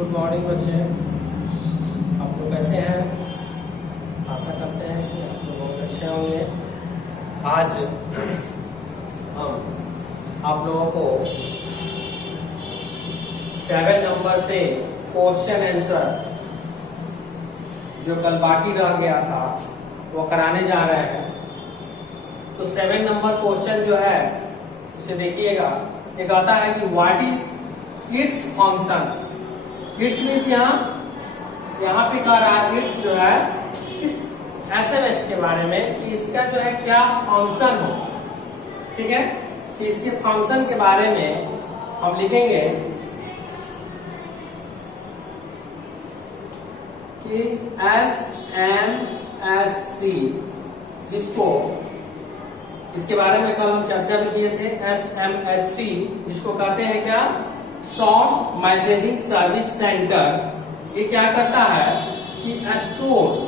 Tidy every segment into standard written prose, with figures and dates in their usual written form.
Good morning बच्चे, आप लोग कैसे हैं? आशा करते हैं कि आप लोग बहुत अच्छे होंगे। आज हम आप लोगों को 7 नंबर से क्वेश्चन आंसर जो कल बाकी रह गया था वो कराने जा रहे हैं। तो 7 नंबर क्वेश्चन जो है उसे देखिएगा। एक आता है कि what is it's functions. It's means यहाँ पे कह रहा है इट्स जो है इस एसएमएस के बारे में कि इसका जो है क्या फंक्शन हो। ठीक है, कि इसके फंक्शन के बारे में हम लिखेंगे कि एसएमएससी, जिसको इसके बारे में कल हम चर्चा भी किए थे। एसएमएससी जिसको कहते हैं क्या, शॉर्ट मैसेजिंग सर्विस सेंटर। ये क्या करता है कि स्टोर्स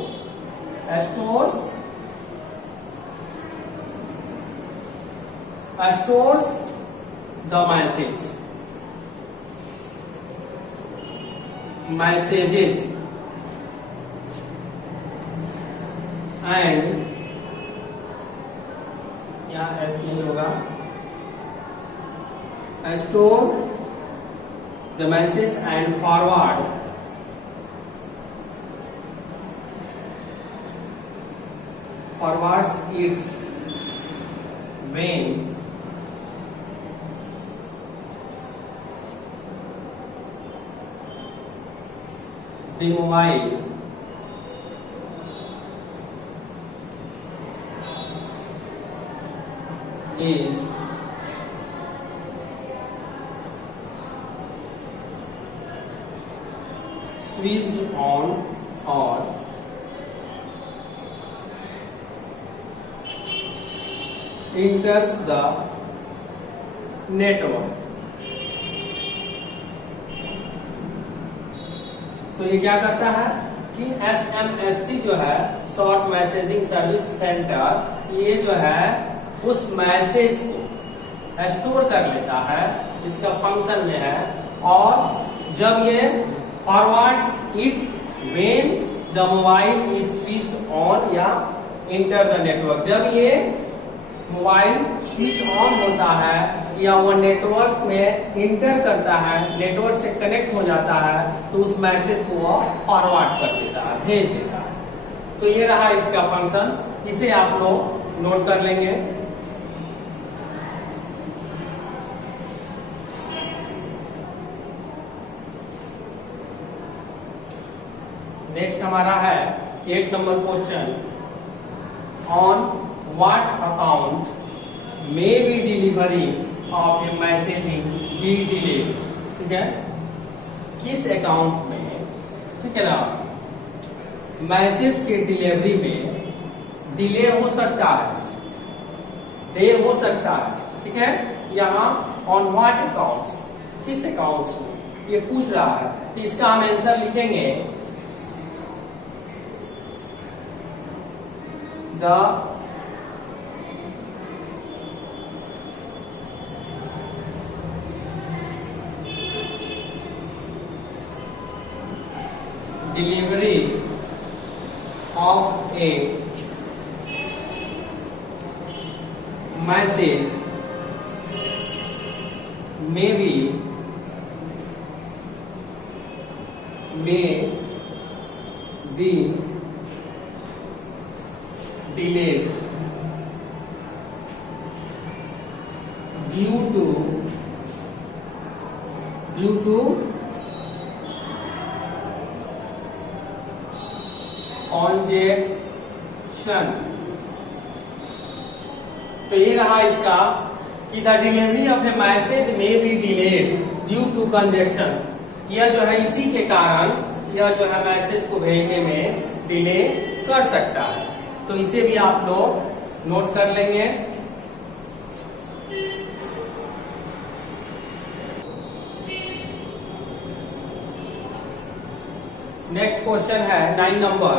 द मैसेजेस एंड क्या ऐसे नहीं होगा, store the message and forwards its when the mobile is switched on or enters the network। तो ये क्या करता है कि एसएमएससी जो है शॉर्ट मैसेजिंग सर्विस सेंटर, ये जो है उस मैसेज को स्टोर कर लेता है, इसका फंक्शन में है। और जब ये forwards it when the mobile is switched on या enter the network। जब ये मोबाइल स्विच ऑन होता है या वो नेटवर्क में इंटर करता है, नेटवर्क से कनेक्ट हो जाता है, तो उस मैसेज को वो फॉरवर्ड कर देता है, भेज देता है। तो ये रहा इसका फंक्शन, इसे आप लोग नोट कर लेंगे। नेक्स्ट हमारा है 8 number question, on what account may be delivery of a messaging be delay. ठीक है, किस अकाउंट में, ठीक है ना, मैसेज के डिलीवरी में डिले हो सकता है, देर हो सकता है। ठीक है, यहाँ ऑन व्हाट अकाउंट्स, किस अकाउंट्स में ये पूछ रहा है, तो इसका हम आंसर लिखेंगे the delivery of a message may be delayed due to congestion। तो ये रहा इसका कि the delivery of a message may be delayed due to congestion. यह जो है इसी के कारण यह जो है मैसेज को भेजने में डिले कर सकता है। तो इसे भी आप लोग नोट कर लेंगे। नेक्स्ट क्वेश्चन है 9 number,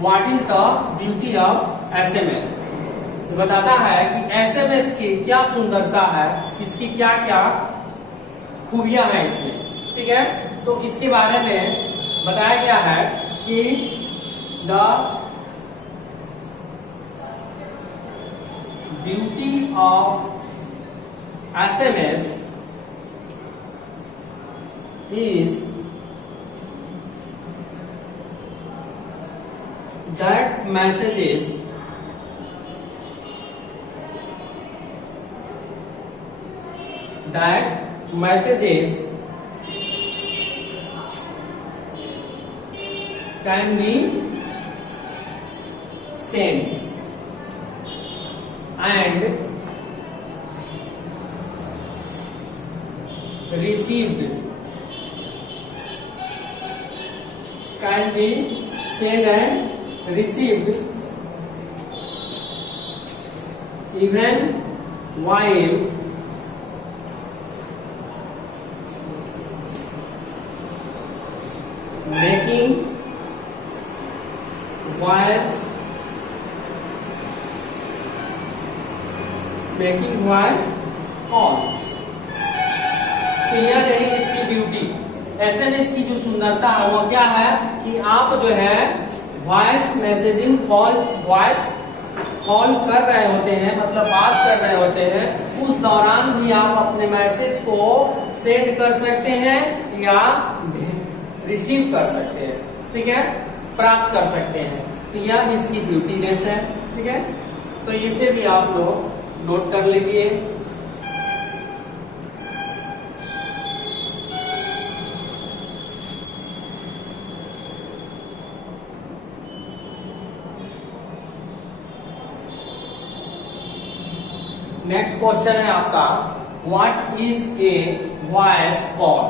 what is the beauty of SMS. बताता है कि एसएमएस की क्या सुंदरता है, इसकी क्या क्या खूबियां हैं इसमें। ठीक है। तो इसके बारे में बताया गया है कि the beauty of SMS is that messages can be sent and received even while making voice calls। तो यह रही इसकी ब्यूटी। SMS की जो सुंदरता है वो क्या है कि आप जो है वॉइस कॉल कर रहे होते हैं, मतलब बात कर रहे होते हैं, उस दौरान भी आप अपने मैसेज को सेंड कर सकते हैं या रिसीव कर सकते हैं, ठीक है, प्राप्त कर सकते हैं। तो यह इसकी ब्यूटीनेस है, ठीक है। तो इसे भी आप लोग नोट कर लीजिए। नेक्स्ट क्वेश्चन है आपका, what is a voice call.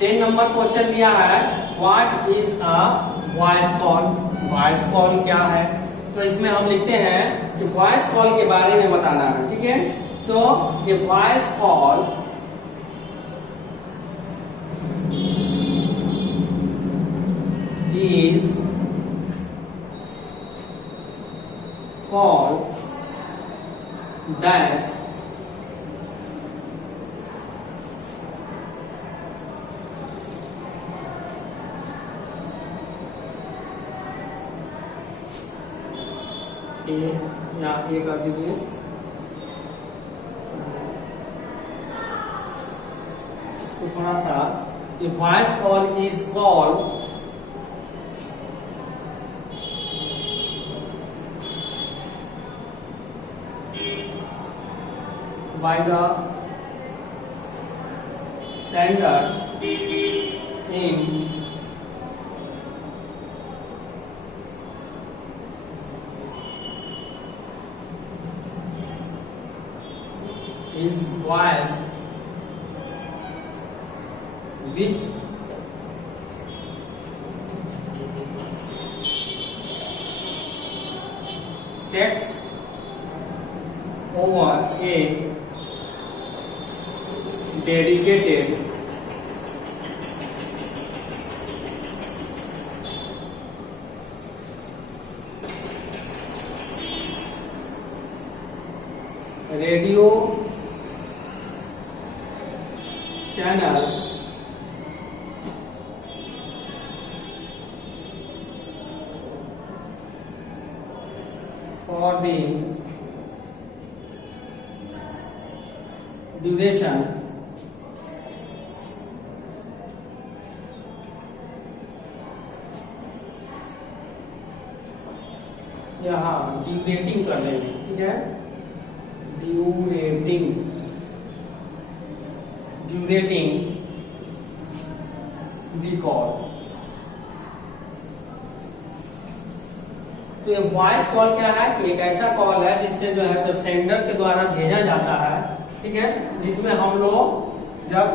10 number question दिया है, what is a voice call. Voice call क्या है? तो इसमें हम लिखते हैं कि वॉइस कॉल के बारे में बताना है, ठीक है। तो ये voice call is call that यहाँ ये कर दीजिए, इसको थोड़ा सा, ये voice call is call by the sender in his voice which takes over a dedicated radio channel for the duration यहाँ ड्यूरेटिंग कर देंगे, ठीक है, ड्यूरेटिंग दी कॉल। तो ये वॉइस कॉल क्या है कि एक ऐसा कॉल है जिससे जो है जब सेंडर के द्वारा भेजा जाता है, ठीक है, जिसमें हम लोग जब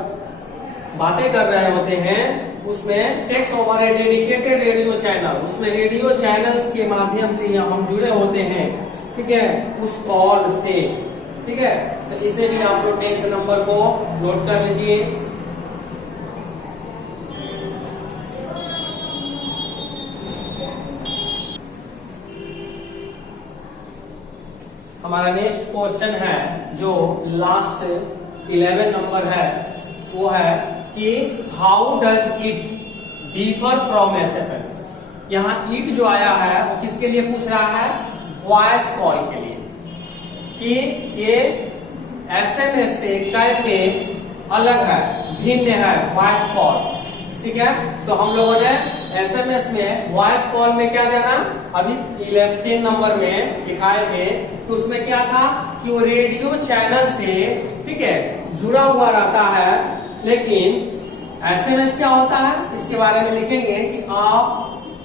बातें कर रहे होते हैं उसमें टेक्स्ट ओवर ए डेडिकेटेड रेडियो चैनल, उसमें रेडियो चैनल्स के माध्यम से हम जुड़े होते हैं, ठीक है, उस कॉल से, ठीक है। तो इसे भी आप लोग 10th नंबर को नोट कर लीजिए। हमारा नेक्स्ट क्वेश्चन है जो लास्ट 11 नंबर है, वो है कि how does it differ from SMS. यहाँ इट जो आया है वो किसके लिए पूछ रहा है, वॉइस कॉल के लिए, कि ये एसएमएस से कैसे अलग है, भिन्न है वॉइस कॉल। ठीक है, तो हम लोगों ने एसएमएस में वॉइस कॉल में क्या जाना, अभी 10 नंबर में दिखाए थे, तो उसमें क्या था कि वो रेडियो चैनल से, ठीक है, जुड़ा हुआ रहता है। लेकिन एसएमएस क्या होता है, इसके बारे में लिखेंगे कि आप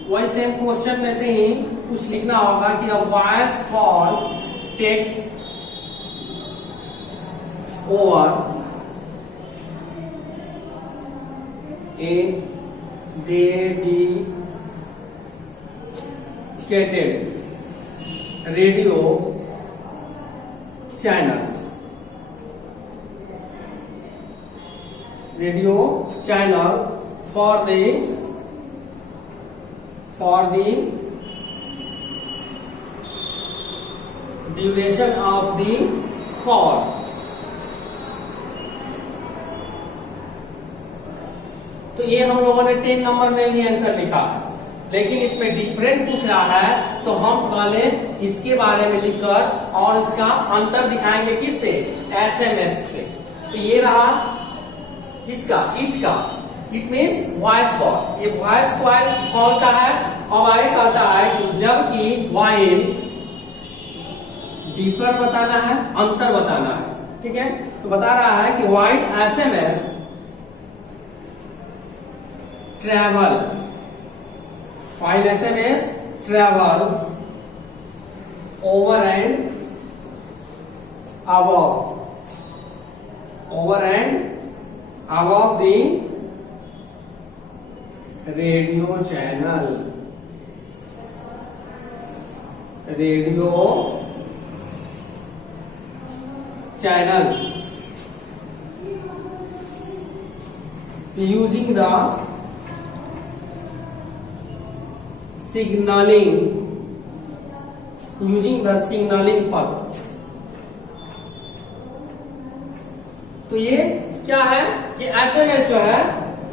वही सेम क्वेश्चन में से ही कुछ लिखना होगा कि voice call takes over a dedicated radio channel for the duration of the call। तो ये हम लोगों ने 10 नंबर में भी आंसर लिखा है, लेकिन इसमें डिफरेंट पूछ रहा है तो हम पहले इसके बारे में लिखकर और इसका अंतर दिखाएंगे, किससे, एसएमएस से। तो ये रहा इसका इट मीन्स वॉइस कॉल। ये वॉइस कॉल का है और आगे कहता है कि जबकि वाइल डिफर बताना है, अंतर बताना है। ठीक है, तो बता रहा है कि while SMS travel, while SMS travel over and above the radio channel, using the signaling path। तो ये क्या है कि एसएमएस जो है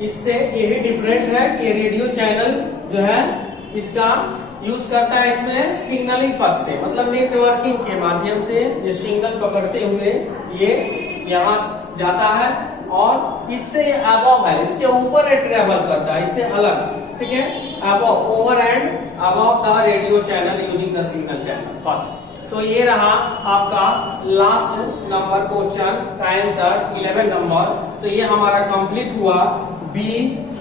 इससे यही डिफरेंस है कि रेडियो चैनल जो है इसका यूज करता है इसमें सिग्नलिंग पथ से, मतलब नेटवर्किंग के माध्यम से ये सिग्नल पकड़ते हुए ये यहाँ जाता है और इससे ये अबव है, इसके ऊपर ये ट्रेवल करता है, इससे अलग। ठीक है, above, over and above the radio channel using the signal channel path। तो ये रहा आपका लास्ट नंबर क्वेश्चन का आंसर 11 नंबर। तो ये हमारा कंप्लीट हुआ बी।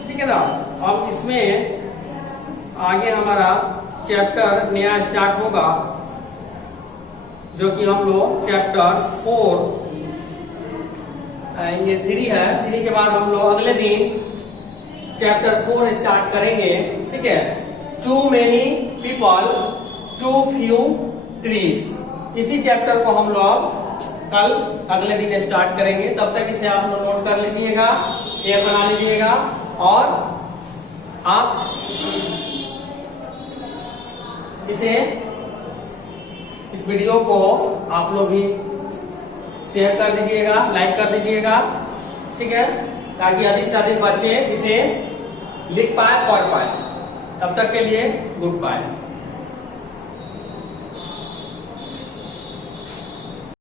ठीक है ना, अब इसमें आगे हमारा चैप्टर नया स्टार्ट होगा, जो कि हम लोग चैप्टर 4 ये 3 है। 3 के बाद हम लोग अगले दिन चैप्टर 4 स्टार्ट करेंगे। ठीक है, too many people too few trees. इसी चैप्टर को हम लोग कल अगले दिन स्टार्ट करेंगे। तब तक इसे आप लोग नोट कर लीजिएगा, ये बना लीजिएगा और आप इस वीडियो को आप लोग भी शेयर कर दीजिएगा, लाइक कर दीजिएगा। ठीक है, ताकि अधिक से अधिक बच्चे इसे लिख पाए, पढ़ पाए। तब तक के लिए गुड बाय।